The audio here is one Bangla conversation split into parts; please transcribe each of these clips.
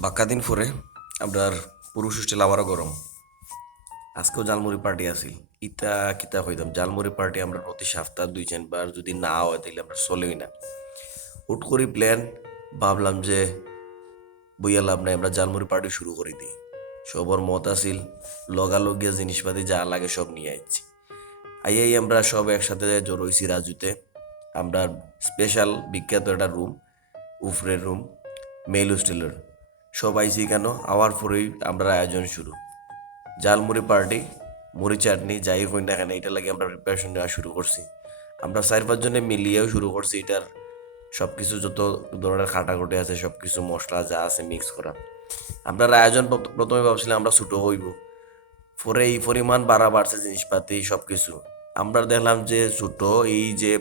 বাক্কা দিন পরে আপনার পুরুষ হোস্টেল আবারও গরম। আজকেও জালমুড়ি পার্টি আছিল। ইতা কিতা হইতাম জালমুড়ি পার্টি আমরা প্রতি সপ্তাহ 2-4 বার যদি না হয় তাহলে আমরা চলেই না। হুট করি প্ল্যান, ভাবলাম যে বইয়া লাভ নাই, আমরা জালমুড়ি পার্টি শুরু করে দিই। সবর মত আছিল, লগালগিয়া জিনিসপাতি যা লাগে সব নিয়ে আইছি। আইয়াই আমরা সব একসাথে জড়ো হইছি রাজুতে। আমরা স্পেশাল বিখ্যাত একটা রুম, উফরের রুম, মেল হোস্টেলের। সব আইসি কেন আওয়ার পরেই আমরা আয়োজন শুরু। জালমুড়ি পার্টি, মুড়ি চাটনি যাই হই না কেন এটা লাগে আমরা প্রিপারেশন নেওয়া শুরু করছি। আমরা 4-5 জনে মিলিয়েও শুরু করছি এটার সব কিছু, যত ধরনের খাটাখুটি আছে সব কিছু মশলা যা আছে মিক্স করা। আমরা আয়োজন প্রথমে ভাবছিলাম আমরা ছোটো হইব, পরে এই পরিমাণ বাড়া বাড়ছে জিনিসপাতি সব কিছু। আমরা দেখলাম যে ছোটো এই যে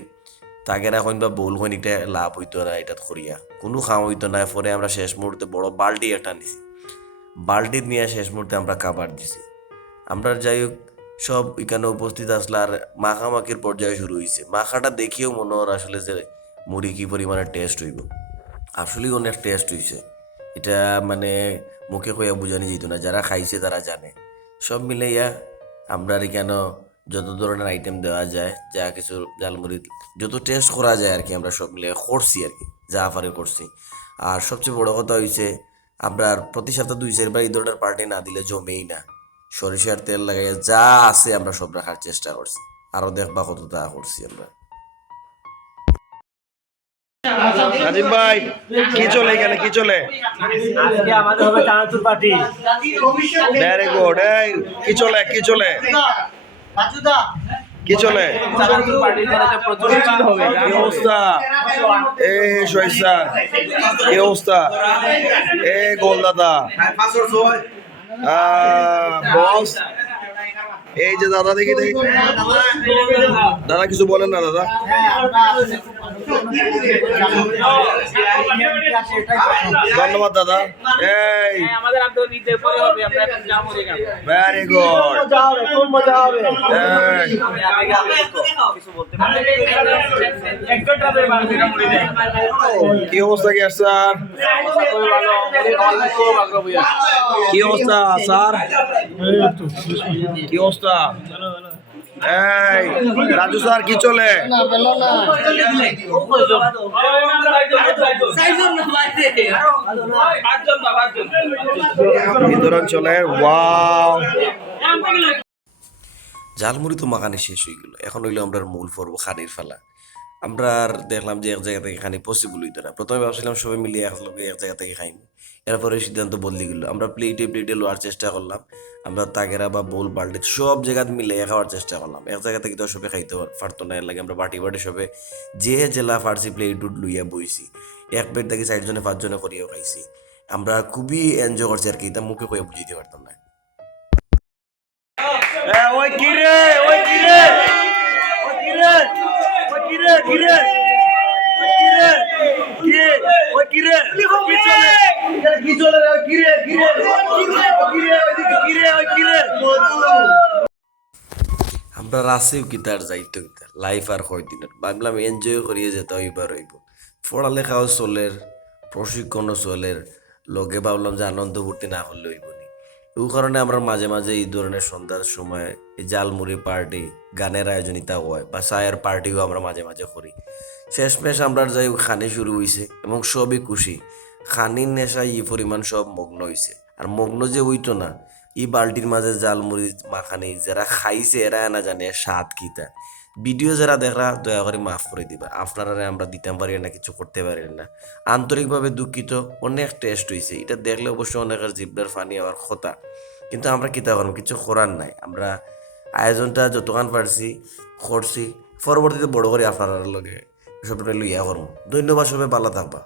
তাগেরা হইন বা বোল হইন এটা লাভ হইতো না, এটা করিয়া কোনো খাওয়া হইতো না। পরে আমরা শেষ মুহূর্তে বড় বাল্টি একটা নিছি, বাল্টি নিয়ে শেষ মুহূর্তে আমরা কাবার দিছি। আমরা যাই হোক সব এখানে উপস্থিত আসলে আর মাখামাখির পর্যায়ে শুরু হয়েছে। মাখাটা দেখিও মনে হয় আসলে যে মুড়ি কি পরিমাণে টেস্ট হইব। আসলেই অনেক টেস্ট হয়েছে এটা, মানে মুখে কইয়া বোঝানি যেত না, যারা খাইছে তারা জানে। সব মিলাইয়া আমরা কেন যত ধরনের আইটেম দেওয়া যায়, যা কিছু জালমুড়ি যত টেস্ট করা যায় আর কি, আমরা সব মিলে করছি আর কি, যা পারে করছি। আর সবচেয়ে বড় কথা হয়েছে আপনার প্রতি সপ্তাহ 2-4 বার এই ধরনের পার্টি না দিলে জমেই না। সরিষার তেল লাগাইয়া যা আছে আমরা সব রাখার চেষ্টা করছি। আরও দেখবা কত তা করছি আমরা। নাজিম ভাই, কি চলে এখানে, কি চলে? আজকে আমাদের হবে চানাচুর পার্টি। Very good. এই কি চলে, কি চলে, কি চলে? চানাচুর পার্টি করাতে প্রচুর চিল হবে। কি অবস্থা? এই শহীদ স্যার, কি অবস্থা? এ গোল দাদা, বস, এই যে দাদা, দেখি দেখি দাদা কিছু বলেন না দাদা। ধন্যবাদ দাদা। এই আমাদের আপনাদের ঈদের পরে হবে, আমরা এখন যাবো এখানে। Very good. খুব মজা হবে। কি অবস্থা কি স্যার? কি অবস্থা স্যার? কি অবস্থা? এই রাজু স্যার, কি চলে? বিতরণ চলে। ওয়াও, জালমুড়ি তো মাখানি শেষ হয়ে গেল, এখন হইলো আমরা মূল পর্ব খানির ফেলা। আমরা আর দেখলাম যে এক জায়গা থেকে খানি পসিবল হইতো না। প্রথমে ভাবছিলাম সবাই মিলিয়ে একলগে এক জায়গা থেকে খাইনি, এরপরে সিদ্ধান্ত বদলে গেল। আমরা প্লেটে প্লেটে লোয়ার চেষ্টা করলাম, আমরা তাগেরা বা বোল বাল্টি সব জায়গাতে মিলে খাওয়ার চেষ্টা করলাম। এক জায়গা থেকে তো সবে খাইতে পারতো না, এর লাগে আমরা বাটি বাটি সবে যে জেলা ফার্সি প্লেট লইয়া বইছি। এক প্লেট থেকে 4-5 জনে করিয়াও খাইছি। আমরা খুবই এনজয় করছি আর কি, এটা মুখে কয়ে বুঝিতে পারতাম না। ওই কি রে, ওই কি রে, ওই কি রে, ওই কি রে, কি রে, ওই কি রে, কি, ওই কি রে, কি চলে, কি চলে, ওই কি রে, কি রে, কি রে, ওই কি রে, ওইদিকে কি রে, ওই কি রে। আমরা রাসেও গিটার যাইতো গিটার লাইফ আর দিনের ভাবলাম এনজয় করিয়ে যেতে হইবার হইব। পড়ালেখাও চলের, প্রশিক্ষণও চলের, লগে ভাবলাম যে আনন্দ ফুর্তি না করলে হইব নি। এই কারণে আমরা মাঝে মাঝে এই ধরনের সন্ধ্যার সময় এই জালমুড়ি পার্টি, গানের আয়োজন ইতা হয় বা চায়ের পার্টিও আমরা মাঝে মাঝে করি। শেষমেশ আমরা যাই খানি শুরু হয়েছে এবং সবই খুশি। খানির নেশায় এই পরিমাণ সব মগ্ন হয়েছে। আর মগ্ন যে হইতো না, এই বালতির মাঝে জালমুড়ি মাখানি যারা খাইছে এরা না জানে স্বাদ কিতা। ভিডিও যারা দেখরা দয়া করে মাফ করে দিবা, আপনারা আমরা দিতে পারি না, কিছু করতে পারি না। আন্তরিকভাবে দুঃখিত। অনেক টেস্ট হয়েছে, এটা দেখলে অবশ্যই অনেকের জিব্বার ফানি হওয়ার কথা, কিন্তু আমরা কিতা করব, কিছু করার নাই। আমরা আয়োজনটা যতক্ষণ পারছি করছি, পরবর্তীতে বড় করে আপনার লগে সব লইয়া করবো। ধন্যবাদ, সবাই ভালো থাকবা।